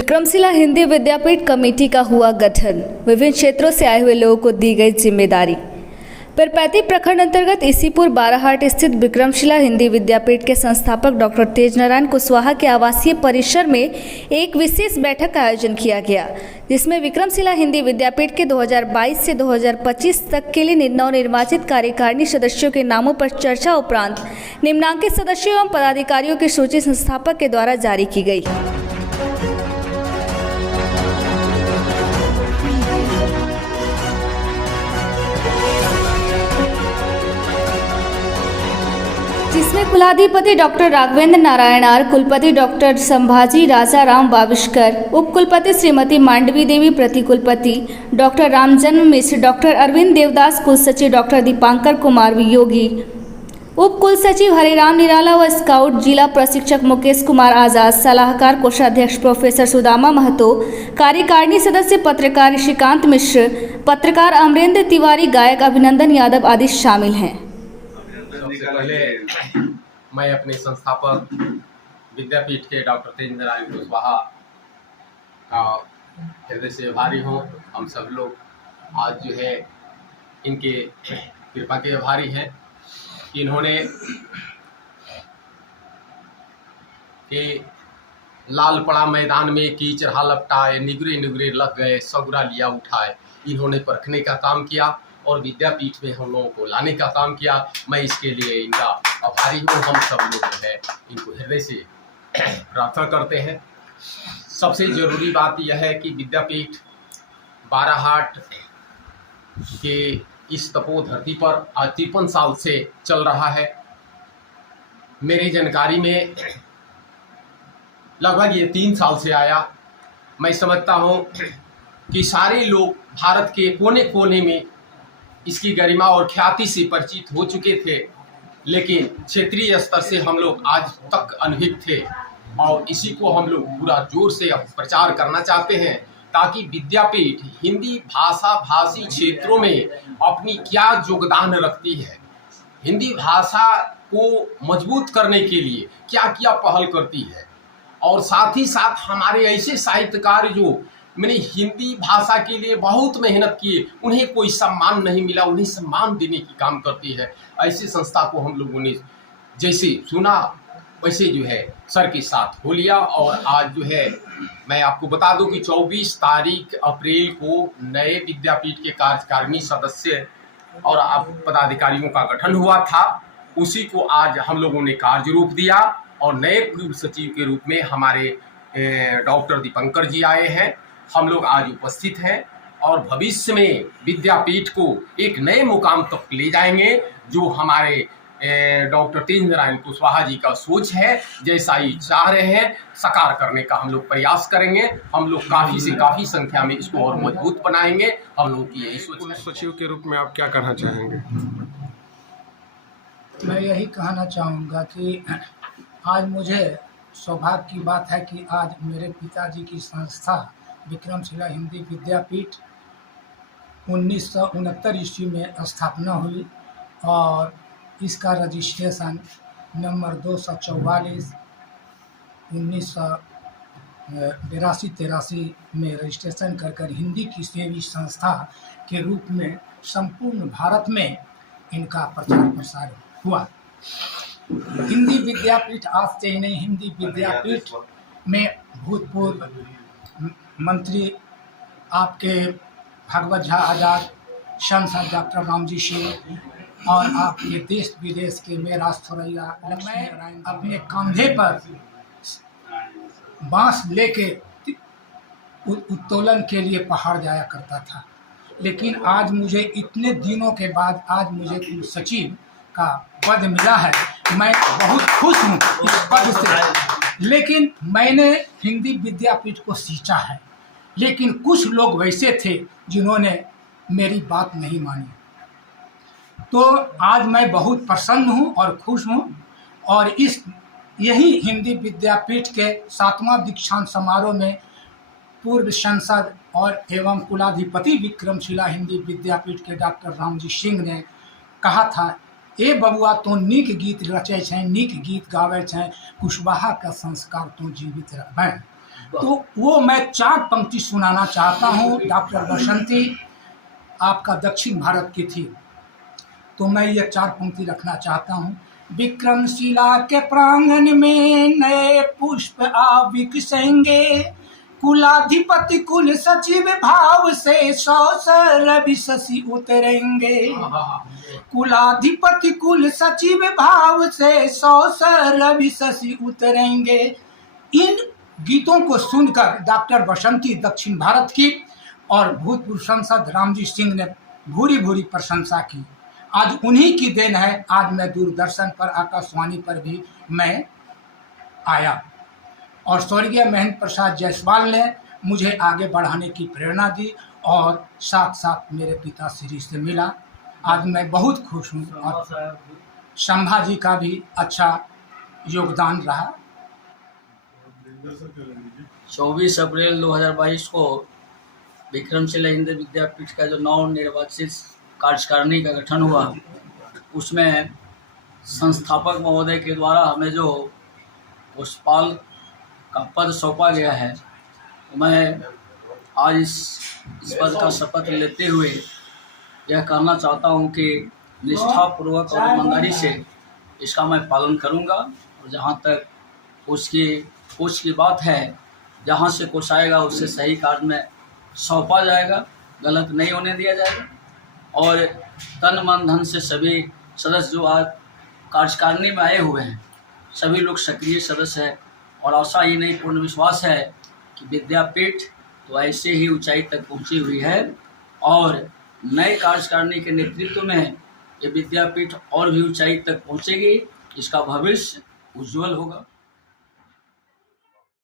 विक्रमशिला हिंदी विद्यापीठ committee का हुआ गठन। विभिन्न क्षेत्रों से आए हुए लोगों को दी गई जिम्मेदारी। पिरपैती प्रखंड अंतर्गत इसीपुर बाराहाट स्थित विक्रमशिला हिंदी विद्यापीठ के संस्थापक डॉक्टर तेजनारायण कुशवाहा के आवासीय परिसर में एक विशेष बैठक का आयोजन किया गया, जिसमें विक्रमशिला हिंदी विद्यापीठ के 2022 से 2025 तक के लिए नवनिर्वाचित कार्यकारिणी सदस्यों के नामों पर चर्चा उपरांत निम्नांकित सदस्यों एवं पदाधिकारियों की सूची संस्थापक के द्वारा जारी की गई। जिसमें कुलाधिपति डॉक्टर राघवेंद्र नारायण आर, कुलपति डॉक्टर संभाजी राजा राम बाविष्कर, उप कुलपति श्रीमती मांडवी देवी, प्रतिकुलपति डॉक्टर रामजन्म मिश्र, डॉक्टर अरविंद देवदास, कुलसचिव डॉक्टर दीपांकर कुमार योगी, उप कुल सचिव हरिराम निराला व स्काउट जिला प्रशिक्षक मुकेश कुमार आजाद, सलाहकार कोषाध्यक्ष प्रोफेसर सुदामा महतो, कार्यकारिणी सदस्य पत्रकार ऋषिकांत मिश्र, पत्रकार अमरेंद्र तिवारी, गायक अभिनंदन यादव आदि शामिल हैं। सबसे पहले मैं अपने संस्थापक विद्यापीठ के डॉक्टर तेजनारायण कुशवाहा का हृदय से आभारी हूँ। हम सब लोग आज जो है इनके कृपा के आभारी हैं कि इन्होंने के लाल पड़ा मैदान में कीचड़ लपटाए, निगरे निगरे लग गए, सगुरा लिया उठाए, इन्होंने परखने का काम किया और विद्यापीठ में हम लोगों को लाने का काम किया। मैं इसके लिए इनका आभारी हूँ। हम सब लोग जो है इनको हृदय से प्रार्थना करते हैं। सबसे ज़रूरी बात यह है कि विद्यापीठ बाराहाट के इस तपो धरती पर आज 53 साल से चल रहा है। मेरी जानकारी में लगभग ये 3 साल से आया। मैं समझता हूँ कि सारे लोग भारत के कोने कोने में इसकी गरिमा और ख्याति से परिचित हो चुके थे, लेकिन क्षेत्रीय स्तर से हम लोग आज तक अनभिज्ञ थे और इसी को हम लोग पूरा जोर से प्रचार करना चाहते हैं ताकि विद्यापीठ हिंदी भाषा भाषी क्षेत्रों में अपनी क्या योगदान रखती है, हिंदी भाषा को मजबूत करने के लिए क्या क्या पहल करती है, और साथ ही साथ हमारे ऐसे साहित्यकार जो मैंने हिंदी भाषा के लिए बहुत मेहनत किए, उन्हें कोई सम्मान नहीं मिला, उन्हें सम्मान देने की काम करती है। ऐसी संस्था को हम लोगों ने जैसे सुना वैसे जो है सर के साथ हो लिया और आज जो है मैं आपको बता दूं कि 24 तारीख अप्रैल को नए विद्यापीठ के कार्यकारिणी सदस्य और पदाधिकारियों का गठन हुआ था। उसी को आज हम लोगों ने कार्य रूप दिया और नए कुल सचिव के रूप में हमारे डॉक्टर दीपांकर जी आए हैं। हम लोग आज उपस्थित हैं और भविष्य में विद्यापीठ को एक नए मुकाम तक ले जाएंगे, जो हमारे डॉक्टर तेजनारायण कुशवाहा जी का सोच है। जैसा ही चाह रहे हैं साकार करने का हम लोग प्रयास करेंगे। हम लोग काफ़ी से काफ़ी संख्या में इसको और मजबूत बनाएंगे। हम लोग की यही सोच है। सचिव के रूप में आप क्या कहना चाहेंगे? मैं यही कहना चाहूँगा कि आज मुझे सौभाग्य की बात है कि आज मेरे पिताजी की संस्था विक्रमशिला हिंदी विद्यापीठ 1969 ईस्वी में स्थापना हुई और इसका रजिस्ट्रेशन नंबर 244 1982-83 में रजिस्ट्रेशन कर हिंदी की सेवी संस्था के रूप में संपूर्ण भारत में इनका प्रचार प्रसार हुआ। हिंदी विद्यापीठ आज से ही नहीं, हिंदी विद्यापीठ में भूतपूर्व मंत्री आपके भगवत झा आजाद, सांसद डॉक्टर रामजी सिंह और आपके देश विदेश के मेरा थोरैया, मैं अपने कंधे पर बांस लेके उत्तोलन के लिए पहाड़ जाया करता था, लेकिन आज मुझे इतने दिनों के बाद आज मुझे कुल सचिव का पद मिला है। मैं बहुत खुश हूँ इस पद से। लेकिन मैंने हिंदी विद्यापीठ को सींचा है, लेकिन कुछ लोग वैसे थे जिन्होंने मेरी बात नहीं मानी। तो आज मैं बहुत प्रसन्न हूँ और खुश हूँ और यही हिंदी विद्यापीठ के 7वां दीक्षांत समारोह में पूर्व सांसद और एवं कुलाधिपति विक्रमशिला हिंदी विद्यापीठ के डॉक्टर रामजी सिंह ने कहा था, ए बबुआ तो नीक गीत रचे छें, नीक गीत गावे छें, कुशवाहा का संस्कार तो जीवित रखबें। तो वो मैं 4 पंक्ति सुनाना चाहता हूँ। डॉक्टर बसंती आपका दक्षिण भारत की थी, तो मैं ये 4 पंक्ति रखना चाहता हूँ। विक्रमशिला के प्रांगण में नए पुष्प विकसेंगे, कुलाधिपति कुल सचिव भाव से 100 रवि शशि उतरेंगे। कुलाधिपति कुल सचिव भाव से 100 रवि शशि उतरेंगे। इन गीतों को सुनकर डॉक्टर बसंती दक्षिण भारत की और भूतपूर्व सांसद रामजी सिंह ने भूरी भूरी प्रशंसा की। आज उन्हीं की देन है, आज मैं दूरदर्शन पर, आकाशवाणी पर भी मैं आया। और स्वर्गीय महेंद्र प्रसाद जायसवाल ने मुझे आगे बढ़ाने की प्रेरणा दी और साथ साथ मेरे पिताश्री से मिला। आज मैं बहुत खुश हूँ और संभाजी का भी अच्छा योगदान रहा। 24 अप्रैल 2022 को विक्रमशिला हिंदी विद्यापीठ का जो नवनिर्वाचित कार्यकारिणी का गठन हुआ, उसमें संस्थापक महोदय के द्वारा हमें जो पुष्पाल का पद सौंपा गया है, तो मैं आज इस पद का शपथ लेते हुए यह कहना चाहता हूं कि निष्ठापूर्वक और ईमानदारी से इसका मैं पालन करूंगा। और जहां तक कोच की बात है, जहां से कोच आएगा उससे सही कार्य में सौंपा जाएगा, गलत नहीं होने दिया जाएगा। और तन मन धन से सभी सदस्य जो आज कार्यकारिणी में आए हुए हैं, सभी लोग सक्रिय सदस्य हैं और आशा ही नहीं पूर्ण विश्वास है कि विद्यापीठ तो ऐसे ही ऊंचाई तक पहुंची हुई है और नए कार्यकारिणी के नेतृत्व में ये विद्यापीठ और भी ऊंचाई तक पहुंचेगी। इसका भविष्य उज्जवल होगा।